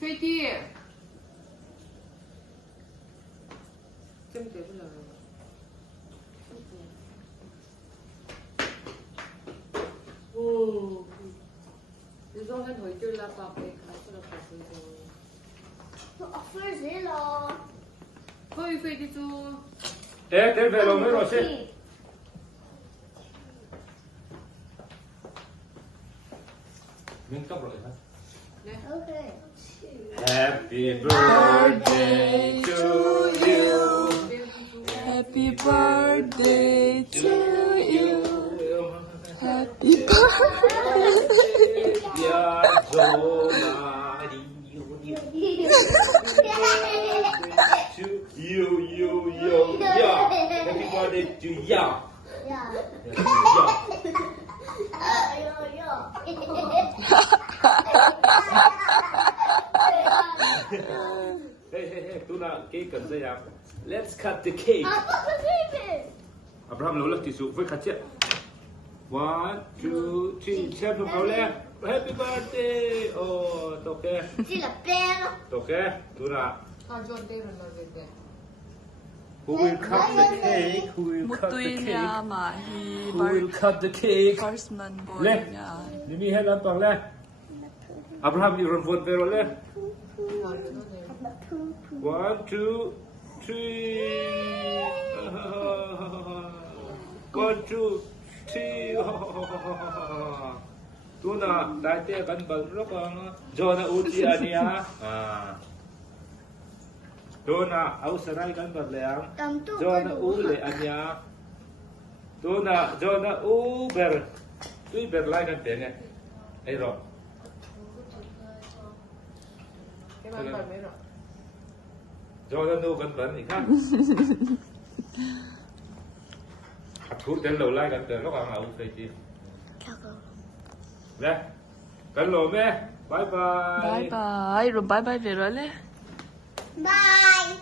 飞机。真得不了。哦，你昨天回去了，宝贝，还是了宝贝的。我飞谁了？可以飞的猪。哎，等飞了没老师？明天不来吗？ OK。 Happy birthday to you. Happy birthday to you. Happy birthday. Ya Zona, to you, ya. Happy birthday to ya. Yeah. Hey, Tuna, cake cần dây à? Let's cut the cake. Abraham, lâu lắc thì sụp với cắt chết. 1, 2, 3, xem đồng áo lên. Happy birthday. Oh, toke. Chỉ là bé đó. Toke, Tuna. Who Who will cut the cake? Who will cut the Mutuin cake? niya mahi. Who will cut the cake? First man boy Le, niya. Nimi head up le. Abraham, you run vote pero le. 1, 2, 3. 1, 2, 3. Tuna, dati kan balro kang Jonah uti ania. Tuna, au saray kan balleang. Jonah ule ania. Tuna, Jonah uber. Tuy ber lai kan tenge. Ai ro. Cái bàn bẩn đấy rồi. Jonah nu kan ban ikha. Thu đến lâu lai kan tenge lo kang au sai chi. Nè, cần lộ mẹ, bye bye. Bye bye. Rồi bye bye về rồi le. Bye.